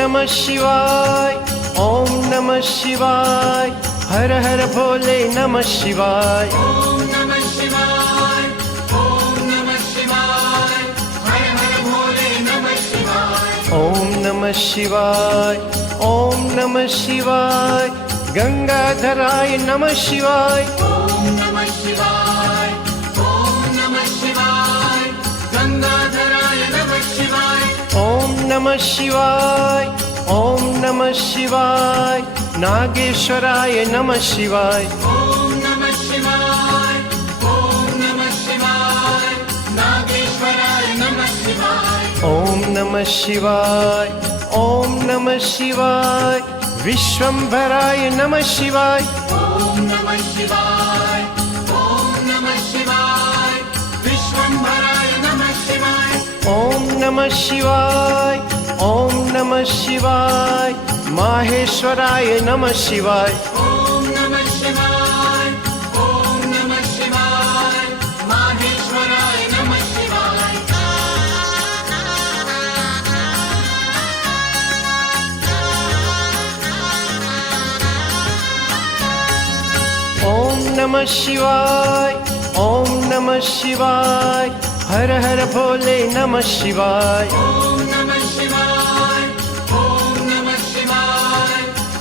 नमः शिवाय, ओम नमः शिवाय, हर हर भोले नमः शिवाय। ओम नमः शिवाय, ओम नमः शिवाय, हर हर भोले नमः शिवाय। ओम नमः शिवाय, ओम नमः शिवाय, गंगाधराय नमः शिवाय। ओम नमः शिवाय, ओम नमः शिवाय, गंगाधराय नमः शिवाय। ओम नमः शिवाय, ओम नमः शिवाय, नागेश्वराय नमः शिवाय। ओम नमः शिवाय, ओम नमः शिवाय, नागेश्वराय नमः शिवाय। ओम नमः शिवाय, ओम नमः शिवाय, विश्वंभराय नमः शिवाय। ओम नमः शिवाय, ओम नमः शिवाय, विश्वंभराय नमः शिवाय। ओम नमः शिवाय, ओम नमः शिवाय, माहेश्वराय नमः शिवाय। ओम नमः शिवाय, ओम नमः शिवाय, माहेश्वराय नमः शिवाय। ओम नमः शिवाय, ओम नमः शिवाय, हर हर भोले नमः शिवाय। ओम नमः शिवाय, ओम नमः शिवाय,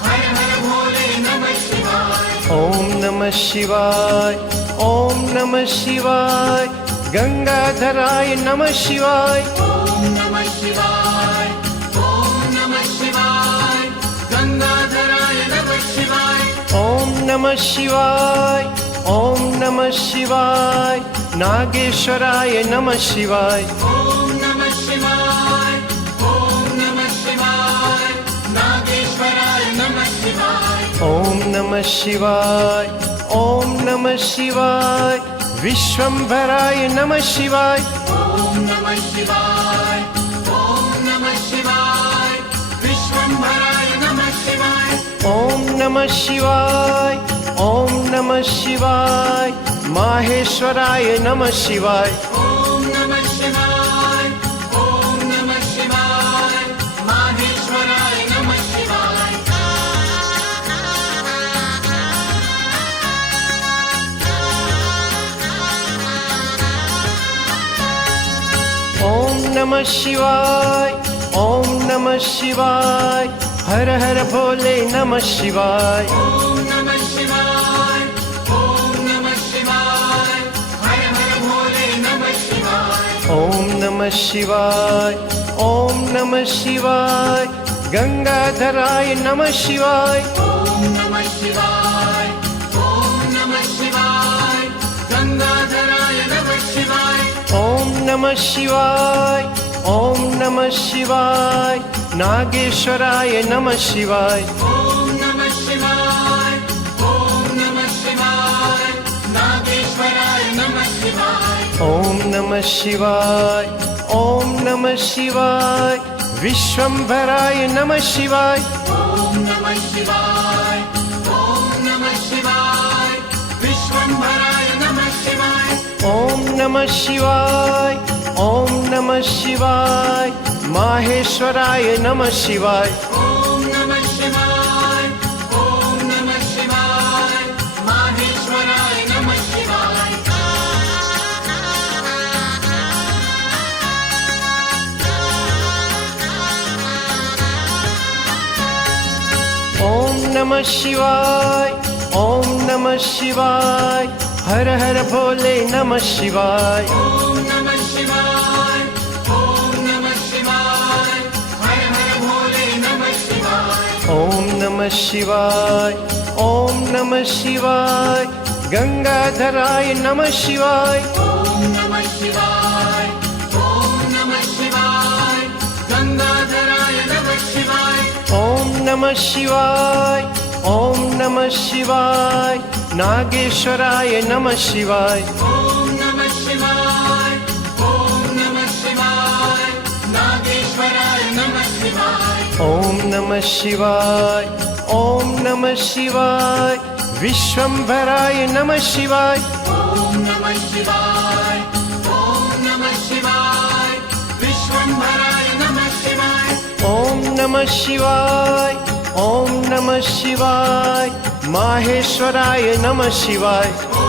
हर हर भोले नमः शिवाय। ओम नमः शिवाय, ओम नमः शिवाय, गंगाधराय नमः शिवाय। ओम नमः शिवाय, ओम नमः शिवाय, गंगाधराय नमः शिवाय। ओम नमः शिवाय, ओम नमः शिवाय, नागेश्वराय नमः शिवाय। ओम नमः शिवाय, ओम नमः शिवाय, नागेश्वराय नमः शिवाय। ओम नमः शिवाय, ओम नमः शिवाय, विश्वंभराय नमः शिवाय। ओम नमः शिवाय, ओम नमः शिवाय, विश्वंभराय नमः शिवाय। ओम नमः शिवाय, ओम नमः शिवाय, माहेश्वराय नमः शिवाय। ओम नमः शिवाय, ओम नमः शिवाय, माहेश्वराय नमः शिवाय। ओम नमः शिवाय, ओम नमः शिवाय, हर हर भोले नमः शिवाय। ओम नमः शिवाय, ओम नमः शिवाय, हर हर भोले नमः शिवाय। ओम नमः शिवाय, ओम नमः शिवाय, गंगाधराय नमः शिवाय। ओम नमः शिवाय, ओम नमः शिवाय, गंगाधराय नमः शिवाय। ओम नमः शिवाय, ओम नमः शिवाय, नागेश्वराय नमः शिवाय। ओम नमः शिवाय, ओम नमः शिवाय, नागेश्वराय नमः शिवाय। ओम नमः शिवाय, ओम नमः शिवाय, विश्वंभराय नमः शिवाय। ओम नमः शिवाय, ओम नमः शिवाय, विश्वंभराय नमः शिवाय। ओम नमः शिवाय, ओम नमः शिवाय, माहेश्वराय नमः शिवाय। ओम नमः शिवाय, ओम नमः शिवाय, माहेश्वराय नमः शिवाय। ओम नमः शिवाय, ओम नमः शिवाय, हर हर भोले नमः शिवाय। ओम नमः शिवाय, ओम नमः शिवाय, हर हर भोले नमः शिवाय। ओम नमः शिवाय, ओम नमः शिवाय, गंगाधराय नमः शिवाय। ओम नमः शिवाय, ओम नमः शिवाय, गंगाधराय नमः शिवाय। ओम नमः शिवाय, ओम नमः शिवाय, नागेश्वराय नमः शिवाय। ओम नमः शिवाय, ओम नमः शिवाय, नागेश्वराय नमः शिवाय। ओम नमः शिवाय, ओम नमः शिवाय, विश्वंभराय नमः शिवाय। ओम नमः शिवाय, ओम नमः शिवाय, विश्वंभराय नमः शिवाय। ओम नमः શિવાય ઓમ નમઃ શિવાય માહેશ્વરાય નમઃ શિવાય